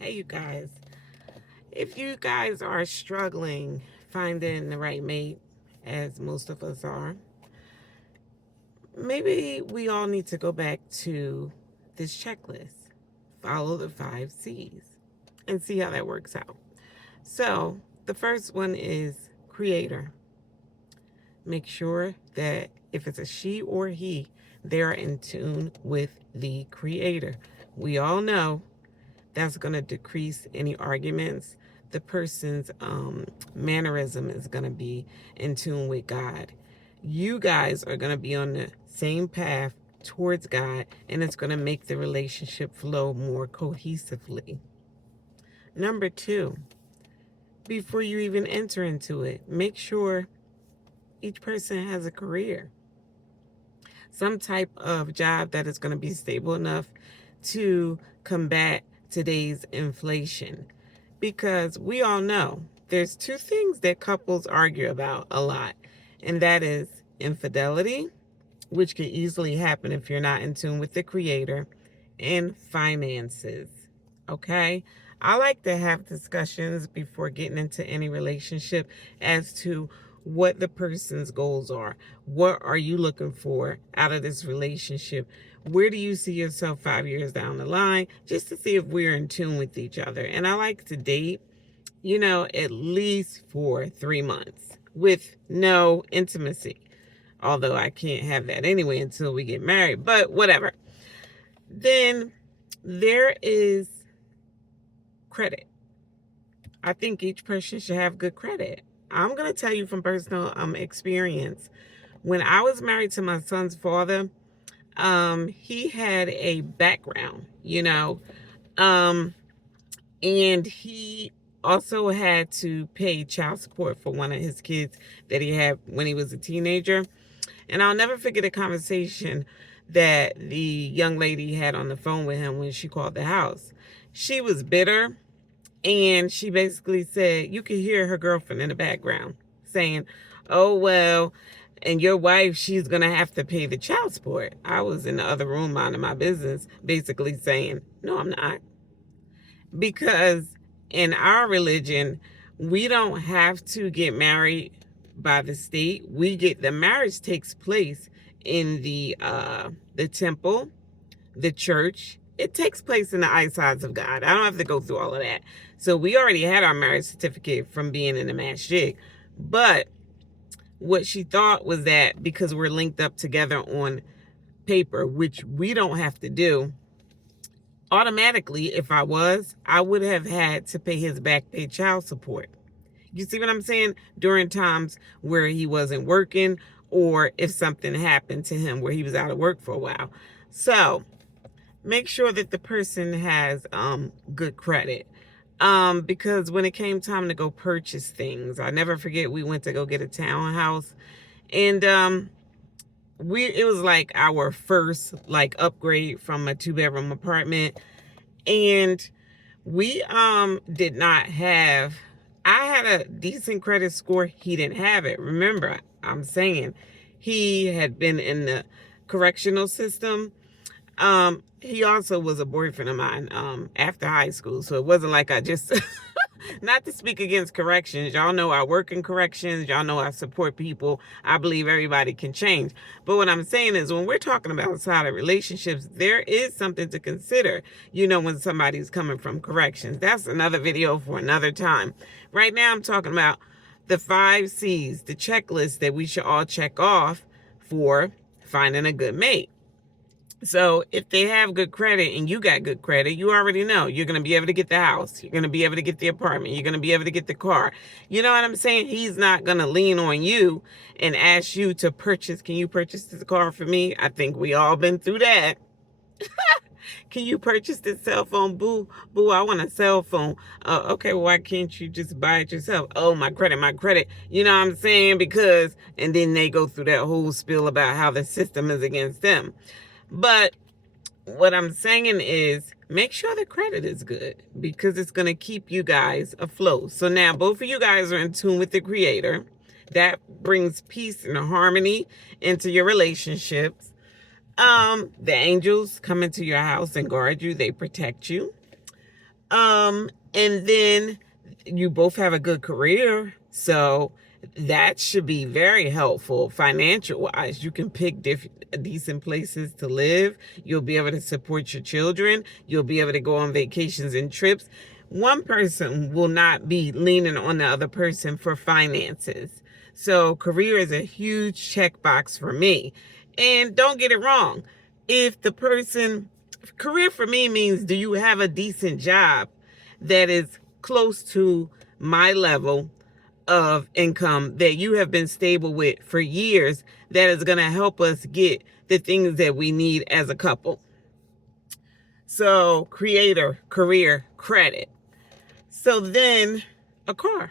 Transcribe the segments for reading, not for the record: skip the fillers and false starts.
Hey, you guys. If you guys are struggling finding the right mate, as most of us are, maybe we all need to go back to this checklist. Follow the 5 C's and see how that works out. So, the first one is creator. Make sure that if it's a she or he, they're in tune with the creator. We all know that's going to decrease any arguments. The person's mannerism is going to be in tune with God. You guys are going to be on the same path towards God, and it's going to make the relationship flow more cohesively. Number two, before you even enter into it, make sure each person has a career, some type of job that is going to be stable enough to combat today's inflation. Because we all know there's two things that couples argue about a lot, and that is infidelity, which could easily happen if you're not in tune with the creator, and finances. Okay? I like to have discussions before getting into any relationship as to what the person's goals are. What are you looking for out of this relationship? Where do you see yourself 5 years down the line? Just to see if we're in tune with each other. And I like to date, at least for 3 months with no intimacy. Although I can't have that anyway until we get married, but whatever. Then there is credit. I think each person should have good credit. I'm going to tell you from personal experience. When I was married to my son's father, he had a background, and he also had to pay child support for one of his kids that he had when he was a teenager. And I'll never forget a conversation that the young lady had on the phone with him when she called the house. She was bitter, and she basically said, you could hear her girlfriend in the background saying, oh, well, and your wife, she's going to have to pay the child support. I was in the other room minding my business, basically saying, no, I'm not. Because in our religion, we don't have to get married by the state. The marriage takes place in the temple, the church. It takes place in the eyesides of God. I don't have to go through all of that. So we already had our marriage certificate from being in the masjid. But what she thought was that because we're linked up together on paper, which we don't have to do, automatically, if I would have had to pay his back pay child support. You see what I'm saying? During times where he wasn't working, or if something happened to him where he was out of work for a while. So make sure that the person has good credit. Because when it came time to go purchase things, I never forget, we went to go get a townhouse, and it was like our first like upgrade from a 2-bedroom apartment. And we did not have, I had a decent credit score. He didn't have it. Remember, I'm saying he had been in the correctional system. He also was a boyfriend of mine after high school. So it wasn't like I just not to speak against corrections. Y'all know I work in corrections. Y'all know I support people. I believe everybody can change. But what I'm saying is, when we're talking about solid relationships, there is something to consider, when somebody's coming from corrections. That's another video for another time. Right now, I'm talking about the 5 C's, the checklist that we should all check off for finding a good mate. So if they have good credit and you got good credit, you already know you're going to be able to get the house. You're going to be able to get the apartment. You're going to be able to get the car. You know what I'm saying? He's not going to lean on you and ask you to purchase. Can you purchase this car for me? I think we all been through that. Can you purchase this cell phone? Boo, boo, I want a cell phone. Okay, well, why can't you just buy it yourself? Oh, my credit, my credit. You know what I'm saying? Because, and then they go through that whole spiel about how the system is against them. But what I'm saying is, make sure the credit is good, because it's going to keep you guys afloat. So now both of you guys are in tune with the creator. That brings peace and harmony into your relationships. The angels come into your house and guard you. They protect you. And then you both have a good career. So that should be very helpful financial wise. You can pick decent places to live. You'll be able to support your children. You'll be able to go on vacations and trips. One person will not be leaning on the other person for finances. So career is a huge checkbox for me. And don't get it wrong. If the person, career for me means, do you have a decent job that is close to my level of income that you have been stable with for years, that is going to help us get the things that we need as a couple. So creator, career, credit. So then a car.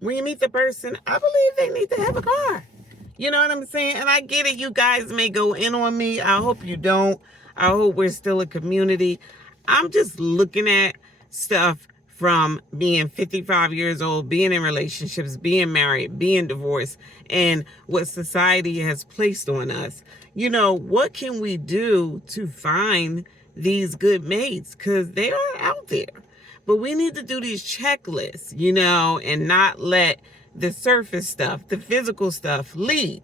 When you meet the person, I believe they need to have a car. You know what I'm saying? And I get it. You guys may go in on me. I hope you don't. I hope we're still a community. I'm just looking at stuff from being 55 years old, being in relationships, being married, being divorced, and what society has placed on us. You know, what can we do to find these good mates? Because they are out there. But we need to do these checklists, you know, and not let the surface stuff, the physical stuff lead.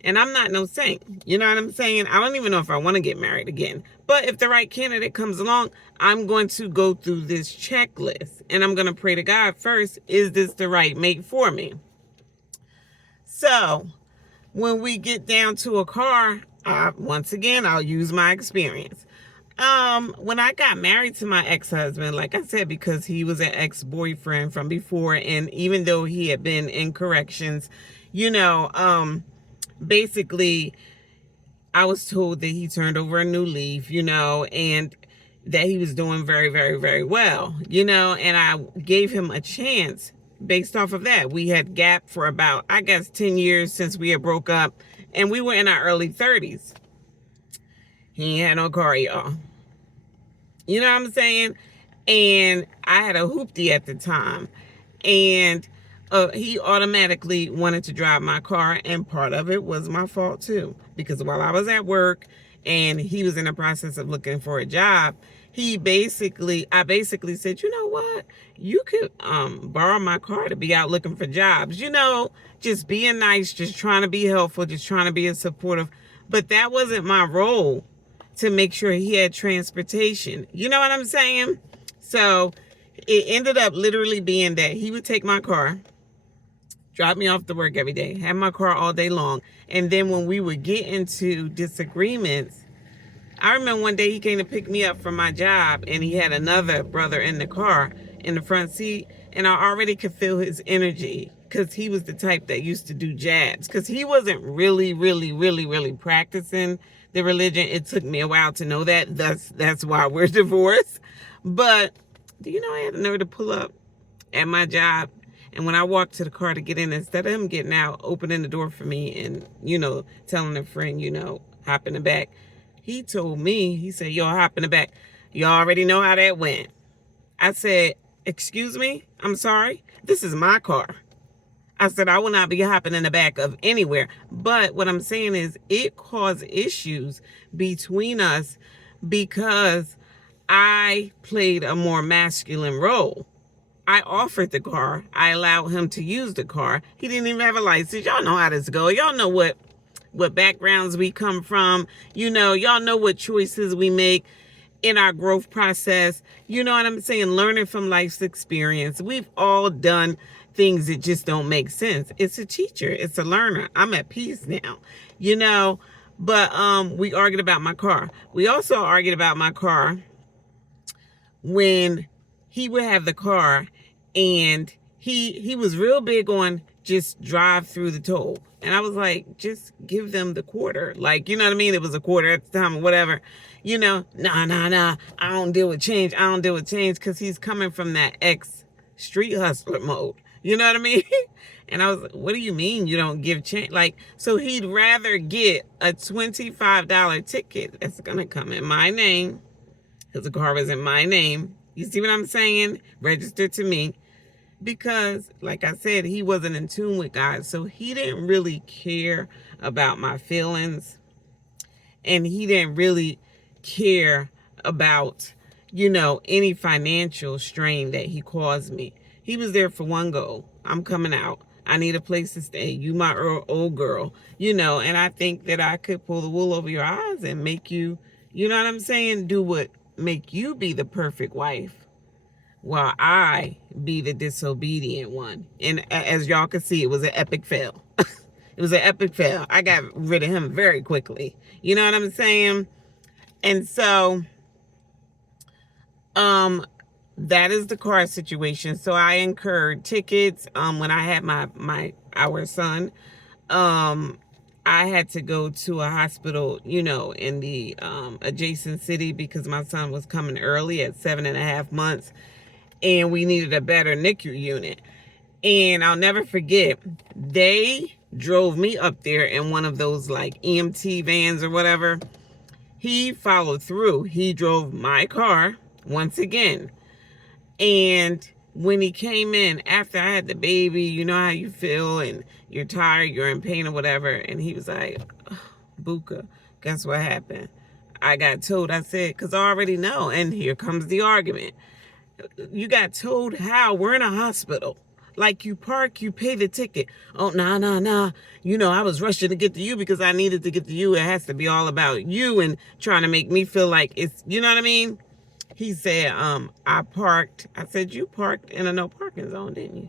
And I'm not no saint. You know what I'm saying? I don't even know if I want to get married again. But if the right candidate comes along, I'm going to go through this checklist. And I'm going to pray to God first, is this the right mate for me? So when we get down to a car, once again, I'll use my experience. When I got married to my ex-husband, like I said, because he was an ex-boyfriend from before, and even though he had been in corrections, you know, basically I was told that he turned over a new leaf, you know, and that he was doing very, very, very well, you know, and I gave him a chance based off of that. We had gap for about, I guess, 10 years since we had broke up, and we were in our early 30s. He ain't had no car, y'all. You know what I'm saying? And I had a hoopty at the time. And he automatically wanted to drive my car. And part of it was my fault, too. Because while I was at work and he was in the process of looking for a job, I basically said, you know what? You could borrow my car to be out looking for jobs. You know, just being nice, just trying to be helpful, just trying to be supportive. But that wasn't my role, to make sure he had transportation. You know what I'm saying? So it ended up literally being that he would take my car, drop me off to work every day, have my car all day long. And then when we would get into disagreements, I remember one day he came to pick me up from my job, and he had another brother in the car in the front seat. And I already could feel his energy, because he was the type that used to do jabs, because he wasn't really practicing the religion. It took me a while to know that. That's why we're divorced. But do you know, I had the nerve to pull up at my job, and when I walked to the car to get in, instead of him getting out, opening the door for me and, you know, telling a friend, you know, hop in the back, he told me, he said, yo, hop in the back. You already know how that went. I said, excuse me? I'm sorry? This is my car. I said, I will not be hopping in the back of anywhere. But what I'm saying is, it caused issues between us because I played a more masculine role. I offered the car. I allowed him to use the car. He didn't even have a license. Y'all know how this goes. Y'all know what backgrounds we come from. You know, y'all know what choices we make in our growth process. You know what I'm saying? Learning from life's experience. We've all done things that just don't make sense. It's a teacher. It's a learner. I'm at peace now, you know. But we argued about my car. We also argued about my car when he would have the car, and he was real big on just drive through the toll. And I was like, just give them the quarter. Like, you know what I mean? It was a quarter at the time or whatever. You know, nah. I don't deal with change. Because he's coming from that ex-street hustler mode. You know what I mean? And I was like, what do you mean you don't give change? Like, so he'd rather get a $25 ticket that's going to come in my name, because the car was in my name. You see what I'm saying? Registered to me. Because, like I said, he wasn't in tune with God. So he didn't really care about my feelings. And he didn't really care about, any financial strain that he caused me. He was there for one goal. I'm coming out. I need a place to stay. You my old girl, and I think that I could pull the wool over your eyes and make you, you know what I'm saying, do what make you be the perfect wife while I be the disobedient one. And as y'all can see, it was an epic fail. It was an epic fail. I got rid of him very quickly. You know what I'm saying? And so, that is the car situation. So I incurred tickets. When I had our son, I had to go to a hospital, in the adjacent city because my son was coming early at 7.5 months, and we needed a better NICU unit. And I'll never forget, they drove me up there in one of those like EMT vans or whatever. He followed through. He drove my car once again. And when he came in, after I had the baby, you know how you feel and you're tired, you're in pain or whatever. And he was like, Buka, guess what happened? I got told. I said, because I already know. And here comes the argument. You got told how? We're in a hospital. Like, you park, you pay the ticket. Oh, nah. I was rushing to get to you because I needed to get to you. It has to be all about you and trying to make me feel like it's, you know what I mean? He said, I parked. I said, you parked in a no parking zone, didn't you?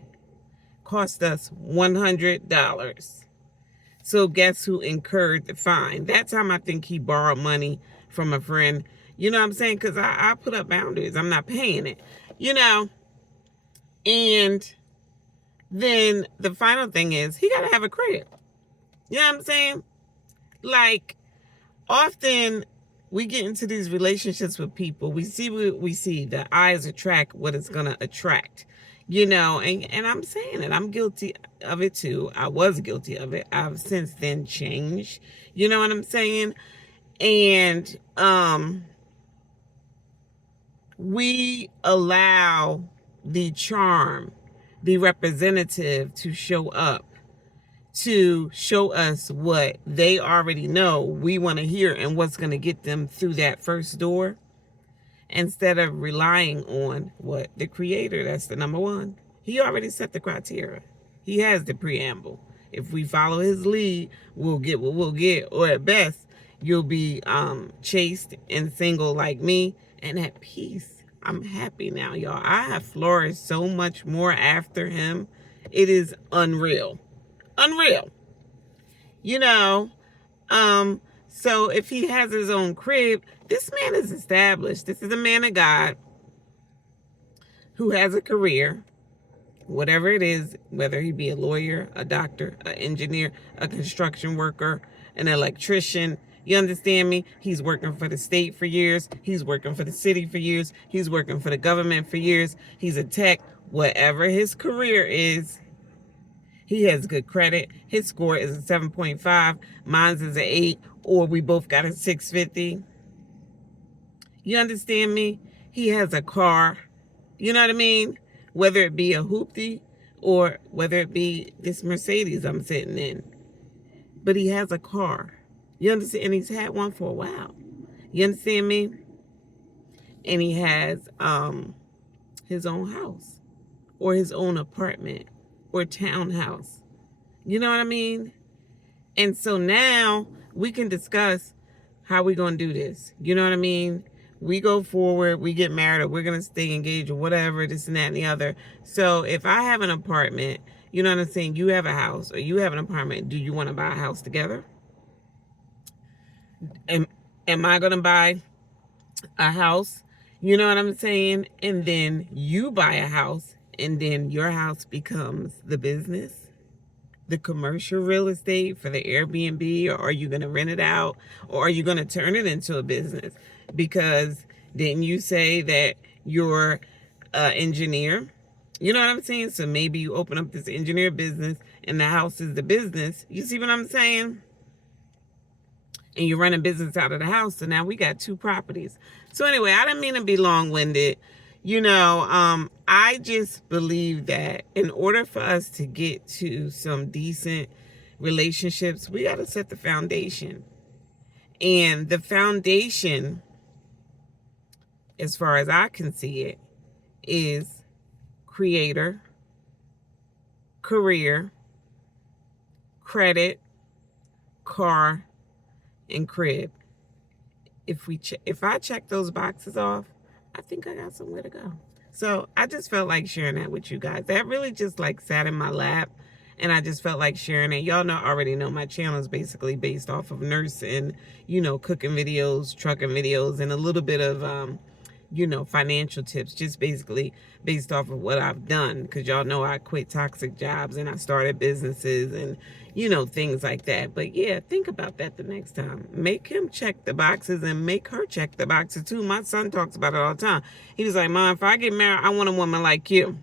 Cost us $100. So guess who incurred the fine? That time I think he borrowed money from a friend. You know what I'm saying? Because I put up boundaries. I'm not paying it. And then the final thing is he got to have a crib. You know what I'm saying? Like, often we get into these relationships with people. We see what we see. The eyes attract what it's going to attract. And I'm saying it. I'm guilty of it too. I was guilty of it. I've since then changed. You know what I'm saying? And we allow the charm, the representative to show up, to show us what they already know we want to hear and what's going to get them through that first door, instead of relying on what the creator, that's the number one. He already set the criteria. He has the preamble. If we follow his lead, we'll get what we'll get, or at best, you'll be chaste and single like me and at peace. I'm happy now, y'all. I have flourished so much more after him. It is unreal. Unreal. So if he has his own crib, this man is established. This is a man of God who has a career, whatever it is, whether he be a lawyer, a doctor, an engineer, a construction worker, an electrician. You understand me? He's working for the state for years. He's working for the city for years. He's working for the government for years. He's a tech. Whatever his career is, he has good credit. His score is a 7.5. Mine's is an 8. Or we both got a 650. You understand me? He has a car. You know what I mean? Whether it be a hoopty or whether it be this Mercedes I'm sitting in. But he has a car. You understand? And he's had one for a while. You understand me? And he has his own house or his own apartment or townhouse. You know what I mean? And so now we can discuss how we're going to do this. You know what I mean? We go forward, we get married, or we're going to stay engaged or whatever, this and that and the other. So if I have an apartment, you know what I'm saying? You have a house or you have an apartment. Do you want to buy a house together? Am I going to buy a house? You know what I'm saying? And then you buy a house and then your house becomes the business, the commercial real estate for the Airbnb, or are you going to rent it out, or are you going to turn it into a business? Because didn't you say that you're an engineer? You know what I'm saying? So maybe you open up this engineer business and the house is the business. You see what I'm saying? And you're running business out of the house. So now we got 2 properties. So anyway, I didn't mean to be long-winded. I just believe that in order for us to get to some decent relationships, we got to set the foundation. And the foundation as far as I can see it, is creator, career, credit, car, and crib. If I check those boxes off, I think I got somewhere to go. So I just felt like sharing that with you guys. That really just like sat in my lap, and I just felt like sharing it. Y'all already know my channel is basically based off of nursing, cooking videos, trucking videos, and a little bit of financial tips, just basically based off of what I've done. Because y'all know I quit toxic jobs and I started businesses and, things like that. But yeah, think about that the next time. Make him check the boxes and make her check the boxes too. My son talks about it all the time. He was like, Mom, if I get married, I want a woman like you.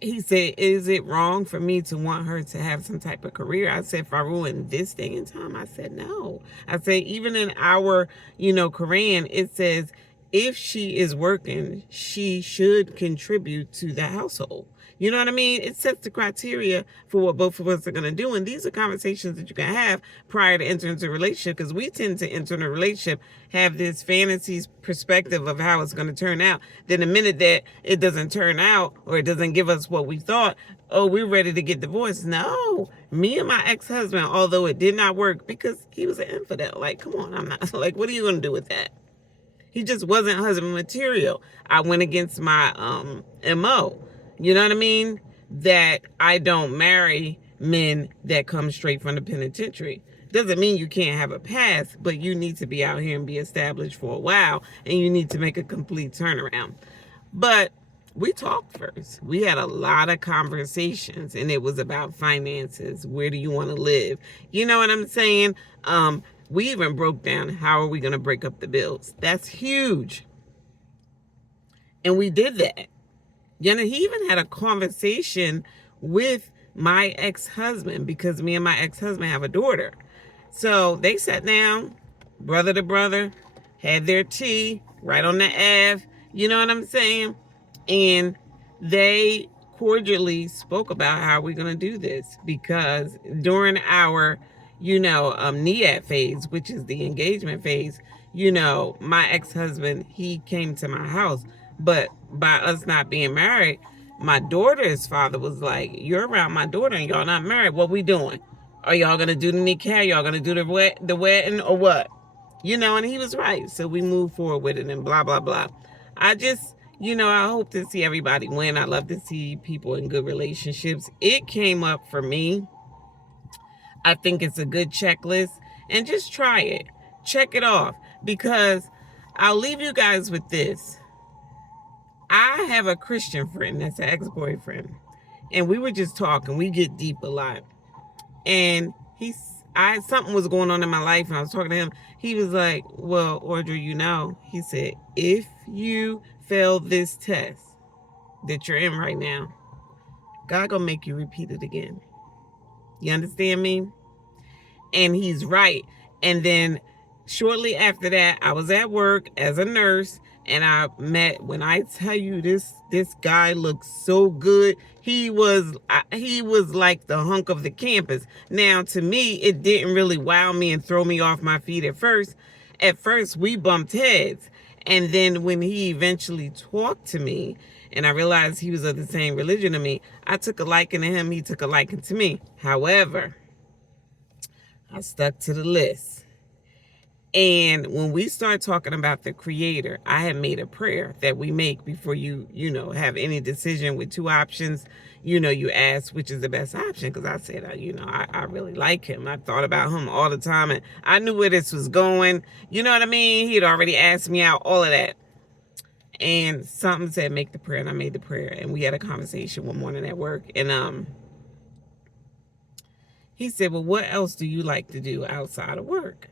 He said, is it wrong for me to want her to have some type of career? I said, Faru, in this day and time, I said, no. I said, even in our, Quran, it says, if she is working, she should contribute to the household. You know what I mean? It sets the criteria for what both of us are going to do. And these are conversations that you can have prior to entering into a relationship, because we tend to enter in a relationship, have this fantasy perspective of how it's going to turn out. Then the minute that it doesn't turn out or it doesn't give us what we thought, oh, we're ready to get divorced. No, me and my ex-husband, although it did not work because he was an infidel. Like, come on, I'm not like, what are you going to do with that? He just wasn't husband material. I went against my MO. You know what I mean? That I don't marry men that come straight from the penitentiary. Doesn't mean you can't have a past, but you need to be out here and be established for a while, and you need to make a complete turnaround. But we talked first. We had a lot of conversations, and it was about finances. Where do you want to live? You know what I'm saying? We even broke down how are we going to break up the bills. That's huge. And we did that. He even had a conversation with my ex-husband, because me and my ex-husband have a daughter. So they sat down, brother to brother, had their tea right on the Ave. You know what I'm saying? And they cordially spoke about how we're going to do this, because during our, NIAT phase, which is the engagement phase, my ex-husband, he came to my house. But by us not being married, my daughter's father was like, you're around my daughter and y'all not married. What we doing? Are y'all going to do the nikah? Y'all going to do the wedding or what? And he was right. So we moved forward with it and blah, blah, blah. I just, I hope to see everybody win. I love to see people in good relationships. It came up for me. I think it's a good checklist, and just try it. Check it off, because I'll leave you guys with this. I have a Christian friend that's an ex-boyfriend, and we were just talking. We get deep a lot. And something was going on in my life, and I was talking to him. He was like, well, Audrey, he said, if you fail this test that you're in right now, God gonna make you repeat it again. You understand me? And he's right. And then shortly after that, I was at work as a nurse, and I met, when I tell you this guy looks so good. He was like the hunk of the campus. Now, to me, it didn't really wow me and throw me off my feet at first. At first, we bumped heads. And then when he eventually talked to me, and I realized he was of the same religion to me, I took a liking to him. He took a liking to me. However, I stuck to the list. And when we start talking about the Creator, I had made a prayer that we make before you have any decision with two options. You ask which is the best option, because I said, I really like him. I thought about him all the time, and I knew where this was going. You know what I mean? He had already asked me out, all of that. And something said, make the prayer, and I made the prayer. And we had a conversation one morning at work, and he said, well, what else do you like to do outside of work?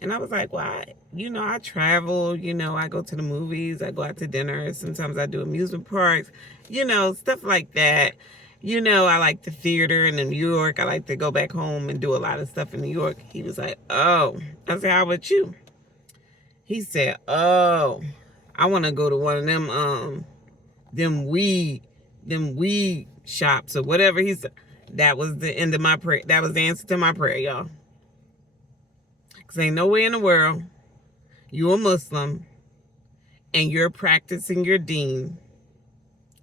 And I was like, well, I travel, I go to the movies, I go out to dinner. Sometimes I do amusement parks, stuff like that. I like the theater in New York. I like to go back home and do a lot of stuff in New York. He was like, oh. I said, how about you? He said, oh, I want to go to one of them weed shops or whatever. He said. That was the end of my prayer. That was the answer to my prayer, y'all. Because ain't no way in the world you a Muslim and you're practicing your deen,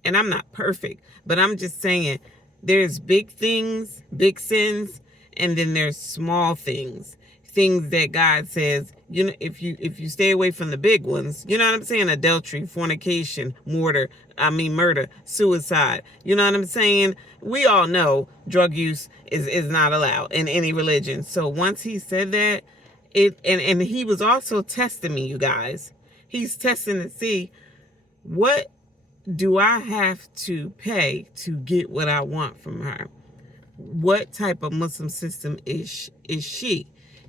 and I'm not perfect, but I'm just saying there's big things, big sins, and then there's small things, things that God says, you know, if you stay away from the big ones, you know what I'm saying? Adultery, fornication, murder, suicide. You know what I'm saying? We all know drug use is not allowed in any religion. So once he said that, and he was also testing me, you guys. He's testing to see, what do I have to pay to get what I want from her? What type of Muslim system is she?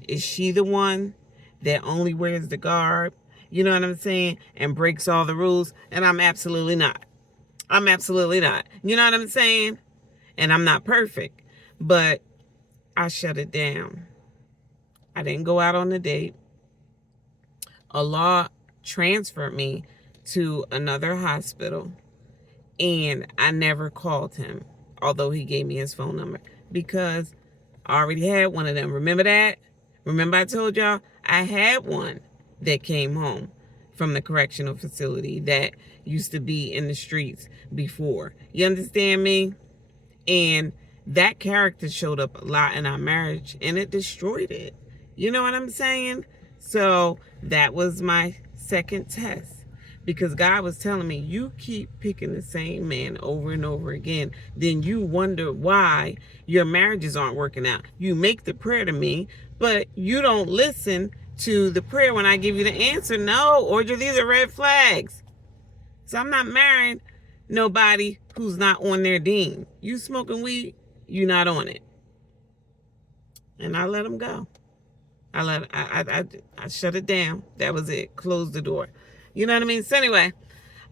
Is she the one that only wears the garb? You know what I'm saying? And breaks all the rules? And I'm absolutely not. I'm absolutely not. You know what I'm saying? And I'm not perfect. But I shut it down. I didn't go out on a date. Allah transferred me to another hospital, and I never called him, although he gave me his phone number, because I already had one of them. Remember that? Remember I told y'all I had one that came home from the correctional facility that used to be in the streets before. You understand me? And that character showed up a lot in our marriage, and it destroyed it. You know what I'm saying? So that was my second test, because God was telling me, you keep picking the same man over and over again, then you wonder why your marriages aren't working out. You make the prayer to me, but you don't listen to the prayer when I give you the answer. No, or these are red flags. So I'm not marrying nobody who's not on their deen. You smoking weed, you not on it. And I let him go. I shut it down. That was it. Closed the door. You know what I mean? So anyway,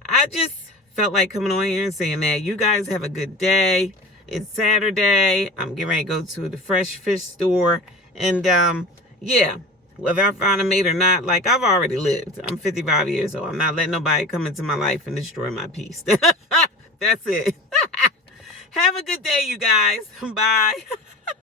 I just felt like coming on here and saying that. You guys have a good day. It's Saturday. I'm getting ready to go to the fresh fish store. And yeah, whether I found a mate or not, like, I've already lived. I'm 55 years old. I'm not letting nobody come into my life and destroy my peace. That's it. Have a good day, you guys. Bye.